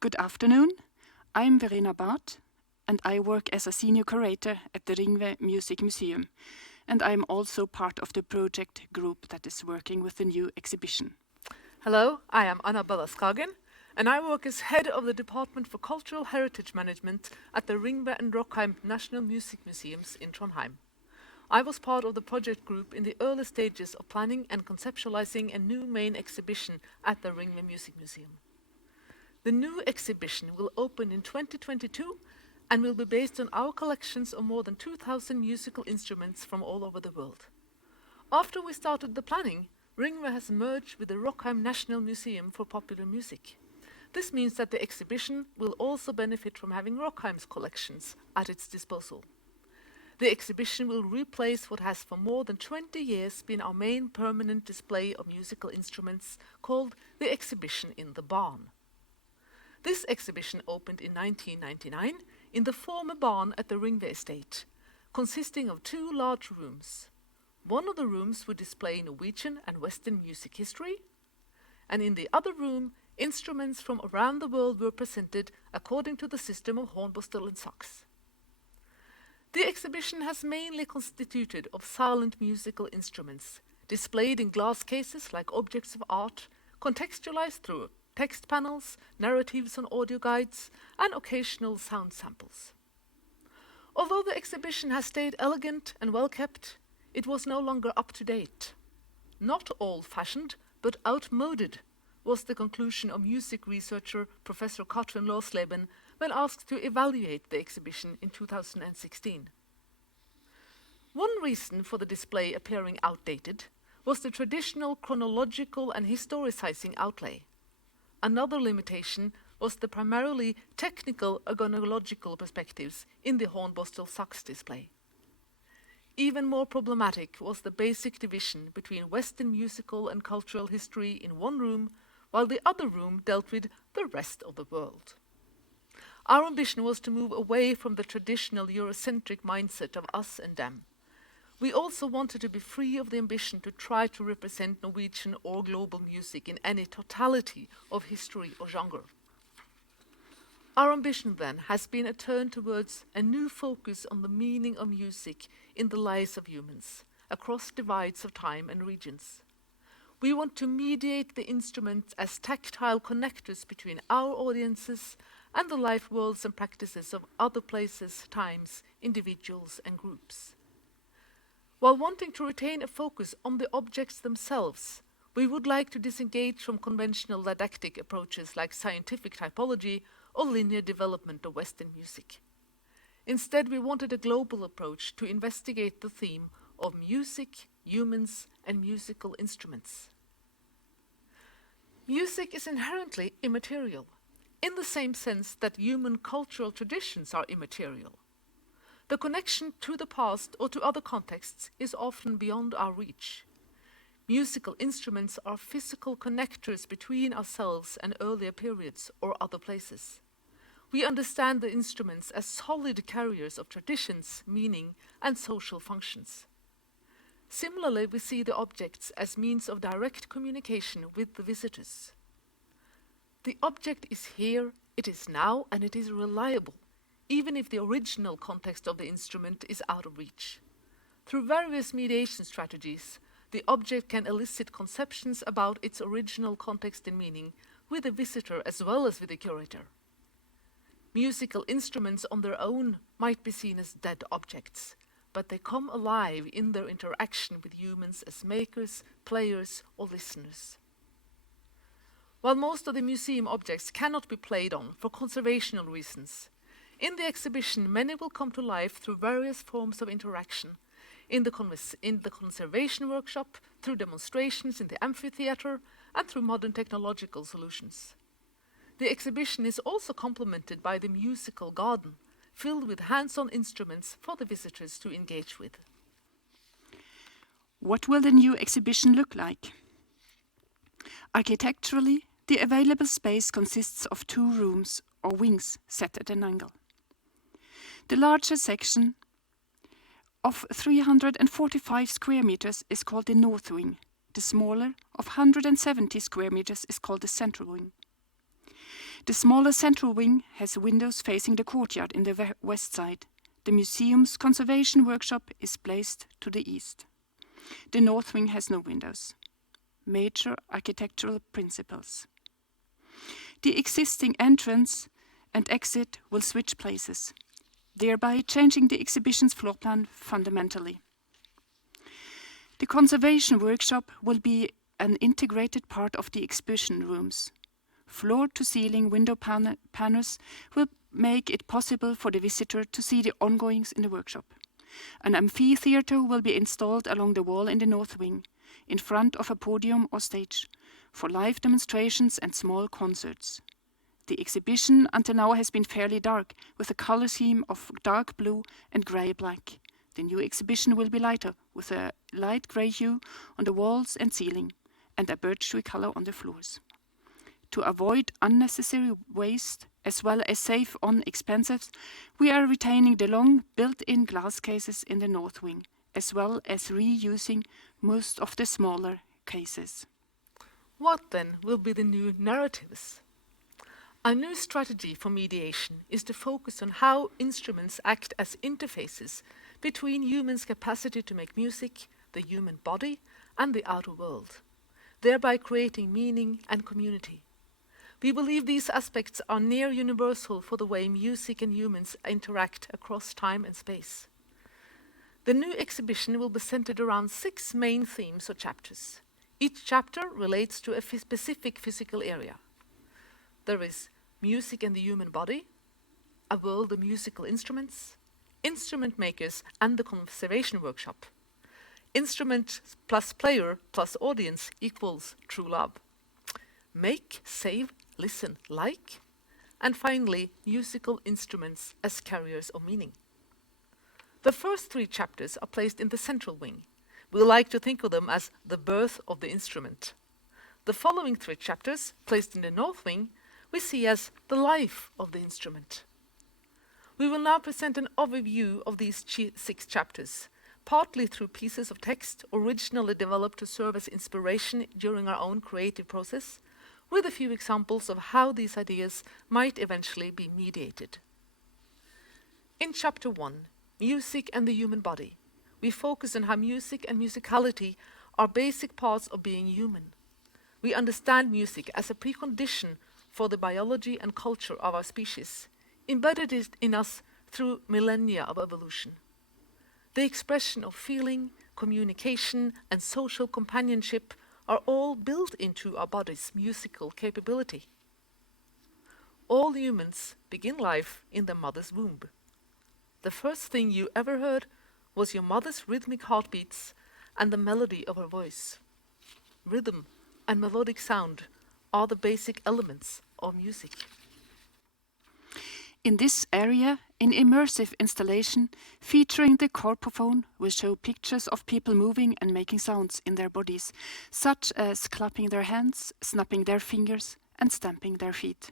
Good afternoon. I'm Verena Barth, and I work as a senior curator at the Ringve Music Museum, and I'm also part of the project group that is working with the new exhibition. Hello, I am Annabella Skagen, and I work as head of the Department for Cultural Heritage Management at the Ringve and Trondheim National Music Museums in Trondheim. I was part of the project group in the early stages of planning and conceptualizing a new main exhibition at the Ringve Music Museum. The new exhibition will open in 2022 and will be based on our collections of more than 2,000 musical instruments from all over the world. After we started the planning, Ringve has merged with the Trondheim National Museum for Popular Music. This means that the exhibition will also benefit from having Trondheim's collections at its disposal. The exhibition will replace what has for more than 20 years been our main permanent display of musical instruments, called the Exhibition in the Barn. This exhibition opened in 1999 in the former barn at the Ringve estate, consisting of two large rooms. One of the rooms would display Norwegian and Western music history, and in the other room, instruments from around the world were presented according to the system of Hornbostel-Sachs. The exhibition has mainly constituted of silent musical instruments, displayed in glass cases like objects of art, contextualized through text panels, narratives on audio guides, and occasional sound samples. Although the exhibition has stayed elegant and well kept, it was no longer up to date. Not old-fashioned, but outmoded, was the conclusion of music researcher Professor Katrin Laasleben when asked to evaluate the exhibition in 2016. One reason for the display appearing outdated was the traditional chronological and historicizing outlay. Another limitation was the primarily technical chronological perspectives in the Hornbostel-Sachs display. Even more problematic was the basic division between Western musical and cultural history in one room, while the other room dealt with the rest of the world. Our ambition was to move away from the traditional Eurocentric mindset of us and them. We also wanted to be free of the ambition to try to represent Norwegian or global music in any totality of history or genre. Our ambition then has been a turn towards a new focus on the meaning of music in the lives of humans, across divides of time and regions. We want to mediate the instruments as tactile connectors between our audiences and the life worlds and practices of other places, times, individuals and groups. While wanting to retain a focus on the objects themselves, we would like to disengage from conventional didactic approaches like scientific typology or linear development of Western music. Instead, we wanted a global approach to investigate the theme of music, humans, and musical instruments. Music is inherently immaterial, in the same sense that human cultural traditions are immaterial. The connection to the past or to other contexts is often beyond our reach. Musical instruments are physical connectors between ourselves and earlier periods or other places. We understand the instruments as solid carriers of traditions, meaning, and social functions. Similarly, we see the objects as means of direct communication with the visitors. The object is here, it is now, and it is reliable, even if the original context of the instrument is out of reach. Through various mediation strategies, the object can elicit conceptions about its original context and meaning with the visitor as well as with the curator. Musical instruments on their own might be seen as dead objects, but they come alive in their interaction with humans as makers, players, or listeners. While most of the museum objects cannot be played on for conservational reasons, in the exhibition many will come to life through various forms of interaction, in the conservation workshop, through demonstrations in the amphitheater, and through modern technological solutions. The exhibition is also complemented by the musical garden, filled with hands-on instruments for the visitors to engage with. What will the new exhibition look like? Architecturally, the available space consists of two rooms or wings set at an angle. The larger section of 345 square meters is called the North Wing. The smaller, of 170 square meters, is called the Central Wing. The smaller central wing has windows facing the courtyard in the west side. The museum's conservation workshop is placed to the east. The north wing has no windows. Major architectural principles. The existing entrance and exit will switch places, thereby changing the exhibition's floor plan fundamentally. The conservation workshop will be an integrated part of the exhibition rooms. Floor-to-ceiling window panels will make it possible for the visitor to see the ongoings in the workshop. An amphitheater will be installed along the wall in the north wing, in front of a podium or stage, for live demonstrations and small concerts. The exhibition until now has been fairly dark, with a color scheme of dark blue and grey-black. The new exhibition will be lighter, with a light grey hue on the walls and ceiling, and a birch tree color on the floors. To avoid unnecessary waste, as well as save on expenses, we are retaining the long built-in glass cases in the north wing, as well as reusing most of the smaller cases. What then will be the new narratives? Our new strategy for mediation is to focus on how instruments act as interfaces between humans' capacity to make music, the human body, and the outer world, thereby creating meaning and community. We believe these aspects are near universal for the way music and humans interact across time and space. The new exhibition will be centered around 6 main themes or chapters. Each chapter relates to a specific physical area. There is music and the human body, a world of musical instruments, instrument makers and the conservation workshop. Instrument plus player plus audience equals true love. Make, save, listen, like. And finally, musical instruments as carriers of meaning. The first 3 chapters are placed in the central wing. We like to think of them as the birth of the instrument. The following 3 chapters, placed in the north wing, we see as the life of the instrument. We will now present an overview of these 6 chapters, partly through pieces of text originally developed to serve as inspiration during our own creative process, with a few examples of how these ideas might eventually be mediated. In Chapter 1, Music and the Human Body, we focus on how music and musicality are basic parts of being human. We understand music as a precondition for the biology and culture of our species, embedded in us through millennia of evolution. The expression of feeling, communication, and social companionship are all built into our body's musical capability. All humans begin life in their mother's womb. The first thing you ever heard was your mother's rhythmic heartbeats and the melody of her voice. Rhythm and melodic sound are the basic elements of music. In this area, an immersive installation featuring the corpophone will show pictures of people moving and making sounds in their bodies, such as clapping their hands, snapping their fingers, and stamping their feet.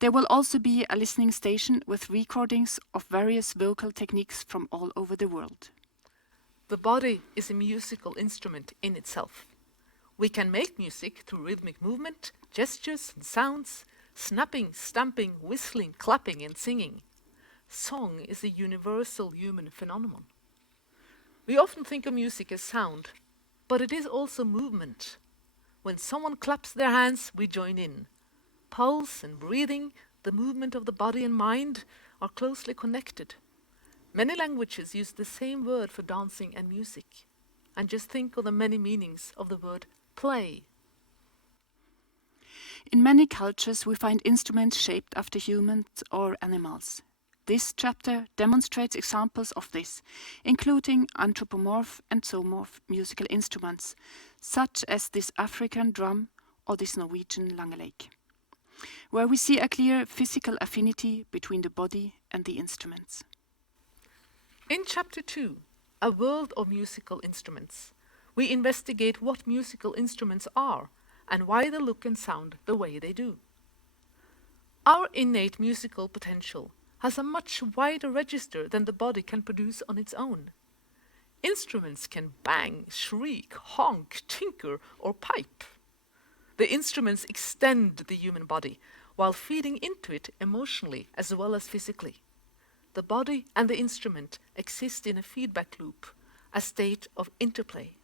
There will also be a listening station with recordings of various vocal techniques from all over the world. The body is a musical instrument in itself. We can make music through rhythmic movement, gestures and sounds, snapping, stamping, whistling, clapping and singing. Song is a universal human phenomenon. We often think of music as sound, but it is also movement. When someone claps their hands, we join in. Pulse and breathing, the movement of the body and mind, are closely connected. Many languages use the same word for dancing and music. And just think of the many meanings of the word play. In many cultures, we find instruments shaped after humans or animals. This chapter demonstrates examples of this, including anthropomorph and zoomorph musical instruments, such as this African drum or this Norwegian langelek, where we see a clear physical affinity between the body and the instruments. In Chapter 2, A World of Musical Instruments, we investigate what musical instruments are and why they look and sound the way they do. Our innate musical potential has a much wider register than the body can produce on its own. Instruments can bang, shriek, honk, tinker, or pipe. The instruments extend the human body while feeding into it emotionally as well as physically. The body and the instrument exist in a feedback loop, a state of interplay.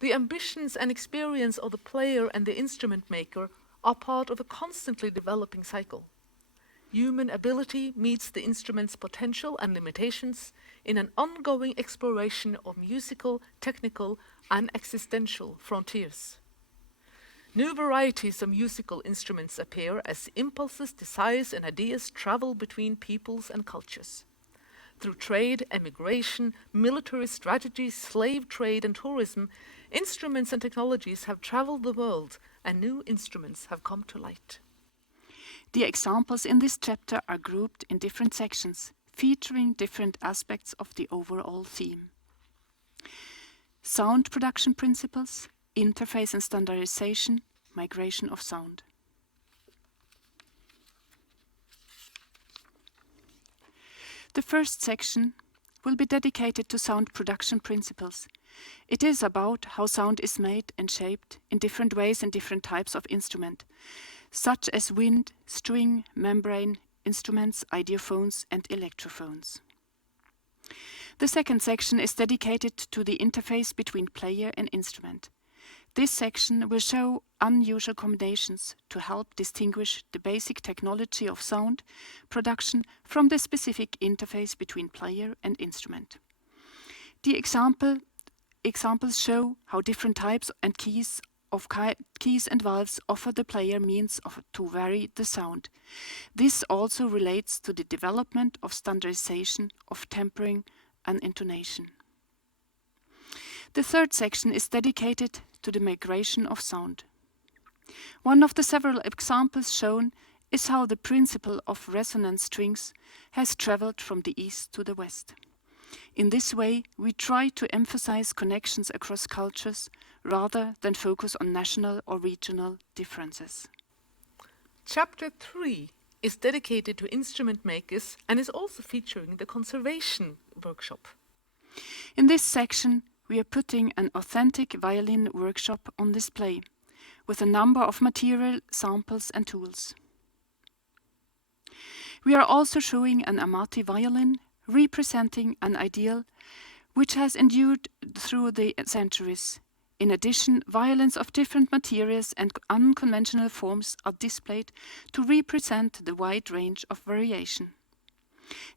The ambitions and experience of the player and the instrument maker are part of a constantly developing cycle. Human ability meets the instrument's potential and limitations in an ongoing exploration of musical, technical, and existential frontiers. New varieties of musical instruments appear as impulses, desires, and ideas travel between peoples and cultures. Through trade, emigration, military strategies, slave trade, and tourism, instruments and technologies have traveled the world, and new instruments have come to light. The examples in this chapter are grouped in different sections, featuring different aspects of the overall theme. Sound production principles, interface and standardization, migration of sound. The first section will be dedicated to sound production principles. It is about how sound is made and shaped in different ways in different types of instrument, such as wind, string, membrane instruments, ideophones and electrophones. The second section is dedicated to the interface between player and instrument. This section will show unusual combinations to help distinguish the basic technology of sound production from the specific interface between player and instrument. The examples show how different types and keys and valves offer the player means to vary the sound. This also relates to the development of standardization of tempering and intonation. The third section is dedicated to the migration of sound. One of the several examples shown is how the principle of resonant strings has traveled from the east to the west. In this way, we try to emphasize connections across cultures rather than focus on national or regional differences. Chapter 3 is dedicated to instrument makers and is also featuring the conservation workshop. In this section, we are putting an authentic violin workshop on display, with a number of material, samples and tools. We are also showing an Amati violin, representing an ideal which has endured through the centuries. In addition, violins of different materials and unconventional forms are displayed to represent the wide range of variation.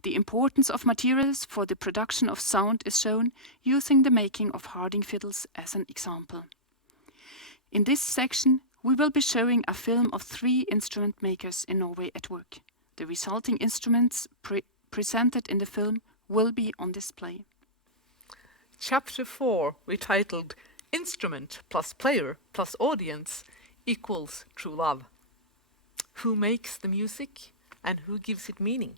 The importance of materials for the production of sound is shown using the making of Harding fiddles as an example. In this section, we will be showing a film of 3 instrument makers in Norway at work. The resulting instruments presented in the film will be on display. Chapter 4, retitled Instrument plus Player plus Audience equals True Love. Who makes the music and who gives it meaning?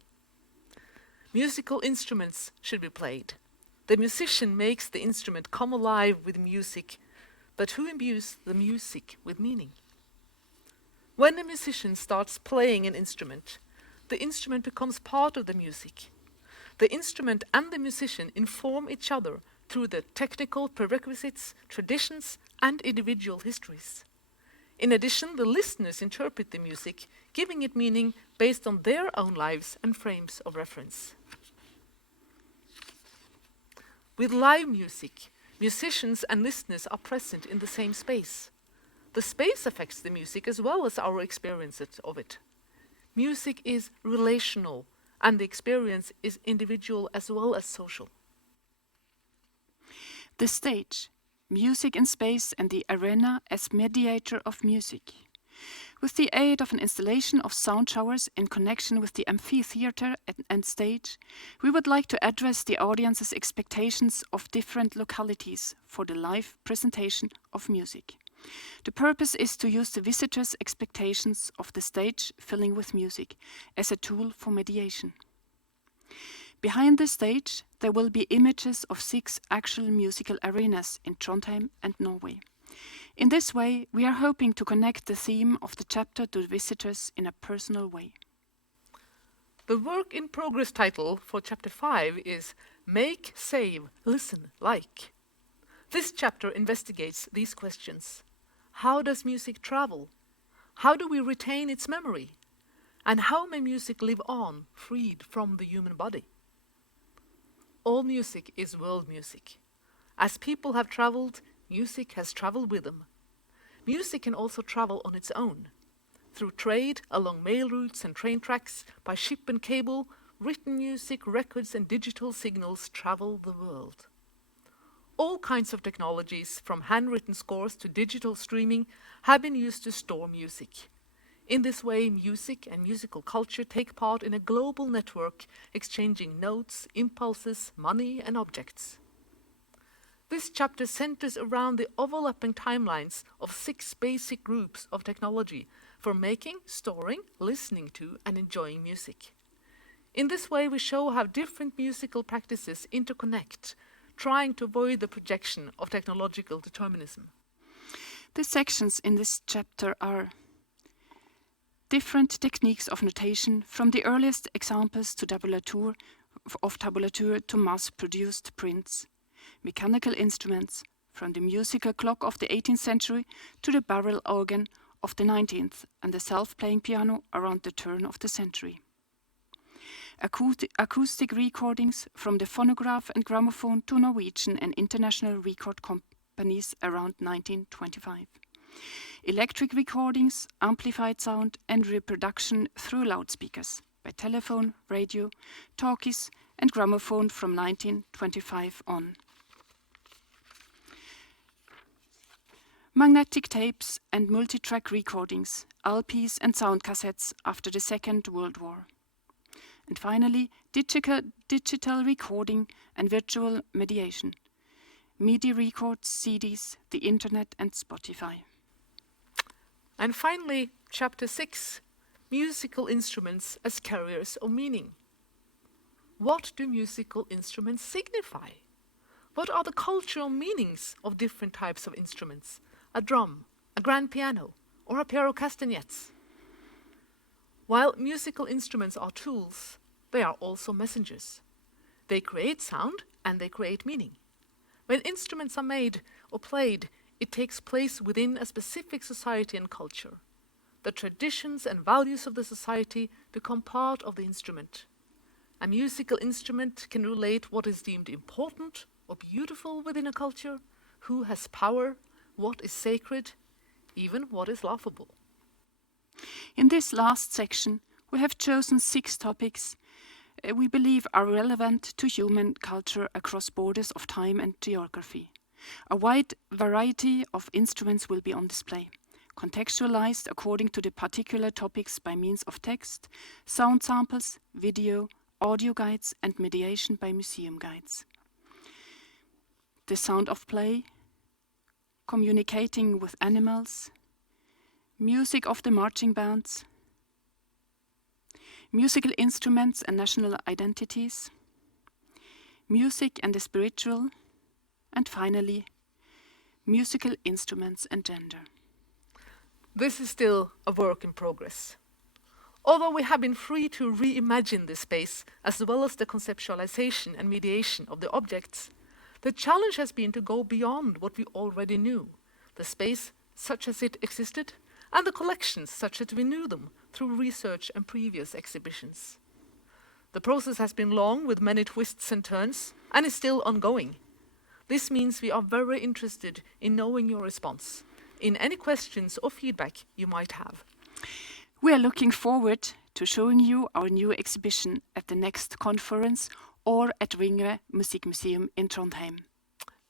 Musical instruments should be played. The musician makes the instrument come alive with music, but who imbues the music with meaning? When a musician starts playing an instrument, the instrument becomes part of the music. The instrument and the musician inform each other through the technical prerequisites, traditions, and individual histories. In addition, the listeners interpret the music, giving it meaning based on their own lives and frames of reference. With live music, musicians and listeners are present in the same space. The space affects the music as well as our experiences of it. Music is relational, and the experience is individual as well as social. The stage, music in space, and the arena as mediator of music. With the aid of an installation of sound showers in connection with the amphitheater and stage, we would like to address the audience's expectations of different localities for the live presentation of music. The purpose is to use the visitors' expectations of the stage filling with music as a tool for mediation. Behind the stage, there will be images of 6 actual musical arenas in Trondheim and Norway. In this way, we are hoping to connect the theme of the chapter to visitors in a personal way. The work in progress title for Chapter 5 is Make, Save, Listen, Like. This chapter investigates these questions. How does music travel? How do we retain its memory? And how may music live on, freed from the human body? All music is world music. As people have traveled, music has traveled with them. Music can also travel on its own. Through trade, along mail routes and train tracks, by ship and cable, written music, records and digital signals travel the world. All kinds of technologies, from handwritten scores to digital streaming, have been used to store music. In this way, music and musical culture take part in a global network, exchanging notes, impulses, money and objects. This chapter centers around the overlapping timelines of 6 basic groups of technology for making, storing, listening to and enjoying music. In this way, we show how different musical practices interconnect, trying to avoid the projection of technological determinism. The sections in this chapter are different techniques of notation, from the earliest examples to tabulatur to mass-produced prints, mechanical instruments, from the musical clock of the 18th century to the barrel organ of the 19th and the self-playing piano around the turn of the century. Acoustic recordings, from the phonograph and gramophone to Norwegian and international record companies around 1925. Electric recordings, amplified sound and reproduction through loudspeakers by telephone, radio, talkies and gramophone from 1925 on. Magnetic tapes and multitrack recordings, LPs and sound cassettes after the Second World War. And finally, digital recording and virtual mediation, MIDI records, CDs, the internet and Spotify. And finally, chapter 6, musical instruments as carriers of meaning. What do musical instruments signify? What are the cultural meanings of different types of instruments? A drum, a grand piano, or a pair of castanets? While musical instruments are tools, they are also messengers. They create sound and they create meaning. When instruments are made or played, it takes place within a specific society and culture. The traditions and values of the society become part of the instrument. A musical instrument can relate what is deemed important or beautiful within a culture, who has power, what is sacred, even what is laughable. In this last section, we have chosen 6 topics we believe are relevant to human culture across borders of time and geography. A wide variety of instruments will be on display, contextualized according to the particular topics by means of text, sound samples, video, audio guides and mediation by museum guides. The sound of play, communicating with animals, music of the marching bands, musical instruments and national identities, music and the spiritual, and finally, musical instruments and gender. This is still a work in progress. Although we have been free to reimagine this space, as well as the conceptualization and mediation of the objects, the challenge has been to go beyond what we already knew, the space such as it existed, and the collections such as we knew them through research and previous exhibitions. The process has been long, with many twists and turns, and is still ongoing. This means we are very interested in knowing your response, in any questions or feedback you might have. We are looking forward to showing you our new exhibition at the next conference or at Ringve Music Museum in Trondheim.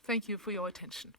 Thank you for your attention.